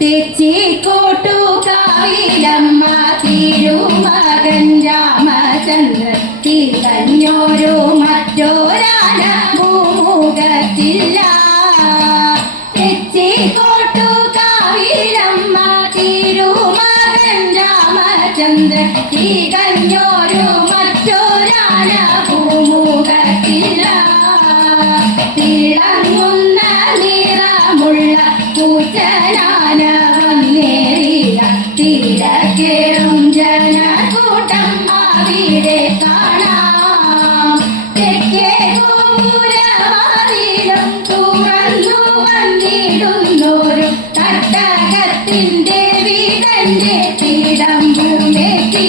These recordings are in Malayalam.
തെച്ചിക്കോട്ടുകാവിലമ്മ തിരുമകൻ രാമചന്ദ്രൻ തികഞ്ഞോരു മറ്റൊരാന ഭൂമുഖത്തില്ല. തെച്ചിക്കോട്ടുകാവിലമ്മ തിരുമകൻ രാമചന്ദ്രൻ തികഞ്ഞോരു മറ്റൊരാന ഭൂമുഖത്തില്ല. തിളങ്ങുന്ന നിറമുള്ള കൂറ്റനാന വന്നേറിയ തിരക്കേറും ജനക്കൂട്ടം അവിടെ കാണാം. തെക്കേ ഗോപുരവാതിലും തുറന്നു വന്നിടുന്നോരും തട്ടകത്തിന്റെ വീടന്റെ തിടമ്പുമേറ്റി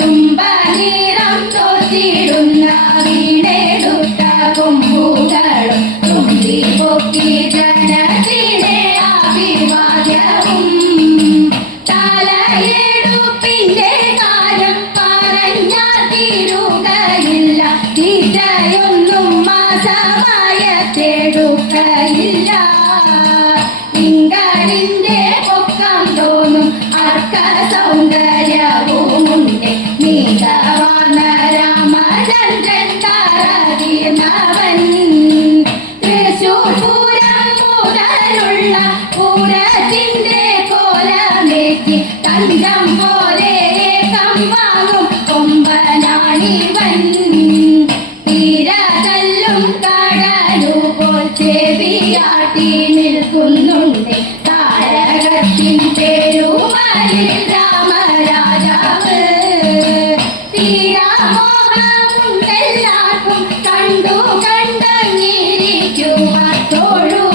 തുമ്പനീറം തോറ്റിടുന്ന വീടെടുത്ത കൊമ്പുകളും തുമ്പി പൊക്കി ജനത്തിലെ അഭിവാദ്യവും തലയെടുപ്പിന്റെ കാര്യം പറഞ്ഞാൽ തീരുകയില്ല. തീറ്റയൊന്നും മാസമായത്തെടുക്കയില്ല. തിങ്കളിന്റെ പൊക്കം തോന്നും അർക്ക സൗന്ദര്യവുമുണ്ട്. നീതവാർന്ന രാമചന്ദ്രൻ താരതീർന്നവൻ. തൃശൂർ പൂരം മുതലുള്ള പൂരത്തിന്റെ കോലമേറ്റി തഞ്ചം പോലെ വാങ്ങും കൊമ്പനാണിവൻ. തീരതല്ലും കടലുപോൽ ചെവിയാട്ടി നിൽക്കുന്നുണ്ട് താരകത്തിൻ പേരുമാരിൽ രാമരാജാവ്. തീരാമോഹമുണ്ടെല്ലാവർക്കും കണ്ടു കണ്ടങ്ങിരിക്കുവാൻ തൊഴുതു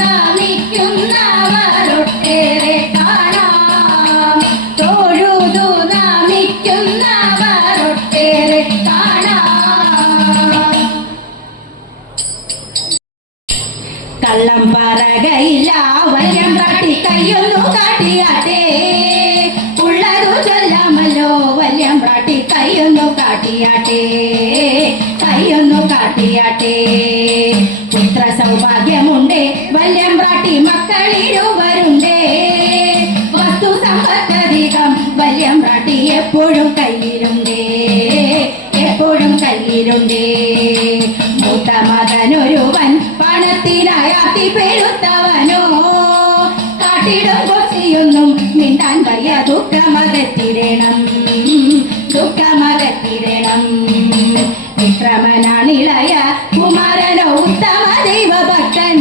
നമിക്കുന്നവരൊട്ടേറെ കാണാം. തൊഴുതു നമിക്കുന്നവരൊട്ടേറെ കാണാം. കള്ളം പറകയില്ല വല്യം കാട്ടി കയ്യൊന്നു കാട്ടിയാട്ടെ. ഉള്ളതു ചൊല്ലാമല്ലോ വല്യം കാട്ടി കയ്യൊന്നു കാട്ടിയാട്ടെ. കയ്യൊന്നു കാട്ടിയാട്ടെ. പുത്ര സൗഭാഗ്യമുണ്ട് വല്യം പ്രാട്ടി മക്കളിരുവരുണ്ട്. വസ്തു സമ്പത്തധികം വല്യം പ്രാട്ടി എപ്പോഴും കയ്യിലുണ്ട്. എപ്പോഴും കയ്യിലുണ്ട്. മൂത്ത മകനൊരുവൻ പണത്തിനായാത്തി പെരുത്തവനോ. കാട്ടിടും കൊച്ചിയൊന്നും മിണ്ടാൻ വയ്യ. ദുഃഖമകത്തിടണം. ദുഃഖമകത്തിടണം. വിക്രമനാണിളയ കുമാരനോ ഉത്തമ ദൈവഭക്തൻ.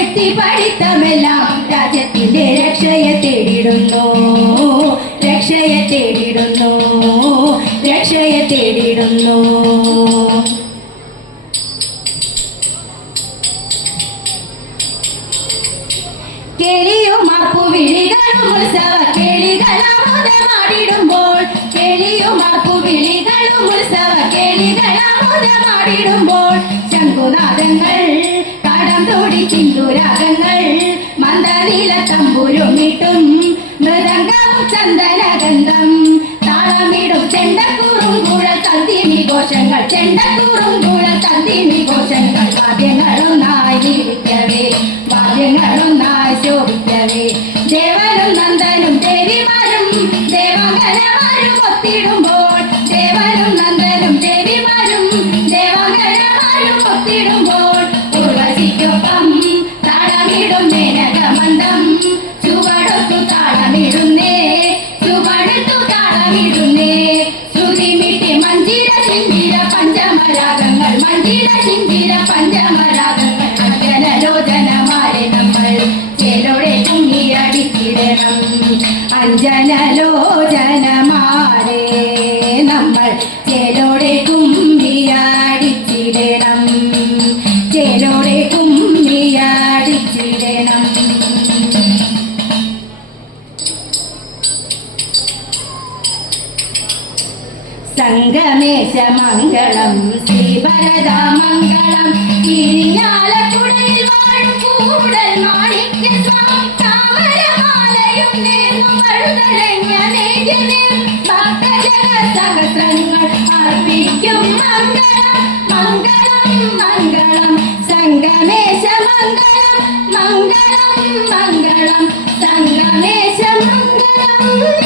എത്തിപ്പടിത്തമെല്ലാം രാജ്യത്തിന്റെ രക്ഷയെ തേടിടുന്നു. രക്ഷയെ തേടിടുന്നു. രക്ഷയെ തേടിടുന്നു. കേളിയും മാർപ്പുവിളികളും ഉത്സവ കേളികളാമുദമാടിടുമ്പോൾ. കേളിയും മാർപ്പുവിളികളും ഉത്സവ കേളികളാമുദമാടിടുമ്പോൾ. ശംഖുനാദങ്ങൾ കടം തോടി ചിന്തുരാഗങ്ങൾ മന്ദനീല തമ്പുരുമിട്ടും മൃദംഗവും ചന്ദനഗന്ധം താളമിടും ചെണ്ടക്കൂറും കുഴൽ തന്തിമി ഘോഷങ്ങൾ. ചെണ്ടക്കൂറും കുഴൽ തന്തിമി ഘോഷങ്ങൾ. വാദ്യങ്ങളൊന്നായി ജീവിക്കവേ. വാദ്യങ്ങളൊന്നായി ശോഭിക്കവേ. ദേവനും നന്ദനും ദേവിമാരും ദേവാംഗനമാരും ഒത്തിടുമ്പോൾ. ദേവനും നന്ദനും ദേവിമാരും ദേവാംഗനമാരും ഒത്തിടുമ്പോൾ. ഉർവശിക്കൊപ്പം താളമിടും മേനകമന്ദം. ചുവടൊത്തു താളമിടുന്നേ. ചുവടത്തു താളമിടുന്നേ. ശ്രുതിമിട്ടി മഞ്ജിര ചിഞ്ചിര പഞ്ചമരാഗങ്ങൾ. മഞ്ജിര ചിഞ്ചിര പഞ്ചമരാഗങ്ങൾ. അഞ്ജനലോചനമാരെ നമ്മൾ ചേലോടെ കുമ്മിയടിച്ചിടണം. അഞ്ജനലോചനമാരെ നമ്മൾ ചേലോടെ കുമ്മിയടിച്ചിടണം. ചേലോടെ കുമ്മിയടിച്ചിടണം. സംഗമേശമംഗളം ശ്രീഭരതമംഗളം. ഇരിഞ്ഞാലക്കുടയിൽ വാഴും കൂടൽ മാണിക്യ സ്വാമി. താമരമാലയും നേർന്നു വഴുതലഞ്ഞ നേദ്യനേർ ഭക്തജന സഹസ്രങ്ങൾ അർപ്പിക്കും മംഗളം. മംഗളം മംഗളം സംഗമേശമംഗളം. മംഗളം മംഗളം. ും